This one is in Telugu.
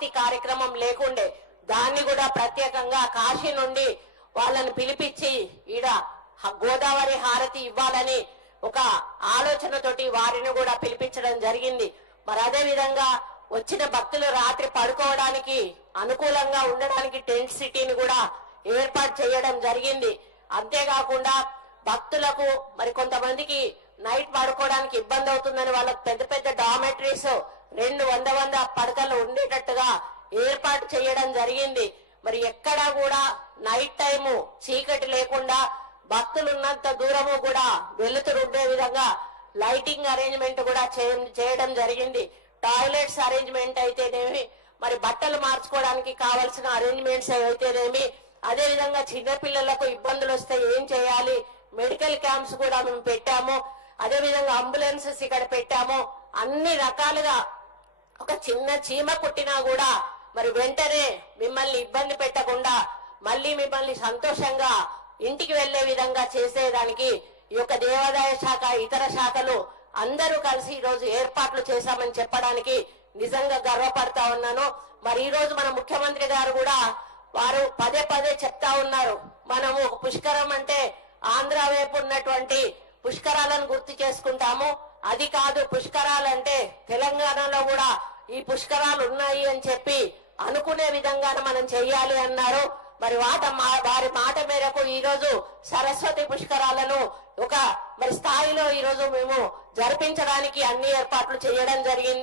హారతి కార్యక్రమం లేకుండే దాన్ని కూడా ప్రత్యేకంగా కాశీ నుండి వాళ్ళని పిలిపించి ఈడ గోదావరి హారతి ఇవ్వాలని ఒక ఆలోచనతోటి వారిని కూడా పిలిపించడం జరిగింది. మరి అదే విధంగా వచ్చిన భక్తులు రాత్రి పడుకోవడానికి అనుకూలంగా ఉండడానికి టెంట్ సిటీని కూడా ఏర్పాటు చేయడం జరిగింది. అంతేకాకుండా భక్తులకు మరి కొంతమందికి నైట్ పడుకోవడానికి ఇబ్బంది అవుతుందని వాళ్ళకి పెద్ద పెద్ద డామెటరీస్ 200 పడకలు ఉండేటట్టుగా ఏర్పాటు చేయడం జరిగింది. మరి ఎక్కడా కూడా నైట్ టైము చీకటి లేకుండా భక్తులు ఉన్నంత దూరము కూడా వెలుతురు ఉండే విధంగా లైటింగ్ అరేంజ్మెంట్ కూడా చేయడం జరిగింది. టాయిలెట్స్ అరేంజ్మెంట్ అయితేనేమి, మరి బట్టలు మార్చుకోవడానికి కావాల్సిన అరేంజ్మెంట్స్ అయితేనేమి, అదే విధంగా చిన్నపిల్లలకు ఇబ్బందులు వస్తే ఏం చేయాలి, మెడికల్ క్యాంప్స్ కూడా మేము పెట్టాము. అదే విధంగా అంబులెన్సెస్ ఇక్కడ పెట్టాము. అన్ని రకాలుగా ఒక చిన్న చీమ కుట్టినా కూడా మరి వెంటనే మిమ్మల్ని ఇబ్బంది పెట్టకుండా మళ్ళీ మిమ్మల్ని సంతోషంగా ఇంటికి వెళ్లే విధంగా చేసేదానికి ఈ యొక్క దేవాదాయ శాఖ ఇతర శాఖలు అందరూ కలిసి ఈ రోజు ఏర్పాట్లు చేశామని చెప్పడానికి నిజంగా గర్వపడతా ఉన్నాను. మరి ఈ రోజు మన ముఖ్యమంత్రి గారు కూడా వారు పదే పదే చెప్తా ఉన్నారు, మనము పుష్కరం అంటే ఆంధ్ర వైపు ఉన్నటువంటి పుష్కరాలను గుర్తు చేసుకుంటాము, అది కాదు పుష్కరాలంటే తెలంగాణలో కూడా ఈ పుష్కరాలు ఉన్నాయి అని చెప్పి అనుకునే విధంగా మనం చెయ్యాలి అన్నారు. మరి వారి మాట మేరకు ఈ రోజు సరస్వతి పుష్కరాలను ఒక మరి స్థాయిలో ఈ రోజు మేము జరిపించడానికి అన్ని ఏర్పాట్లు చేయడం జరిగింది.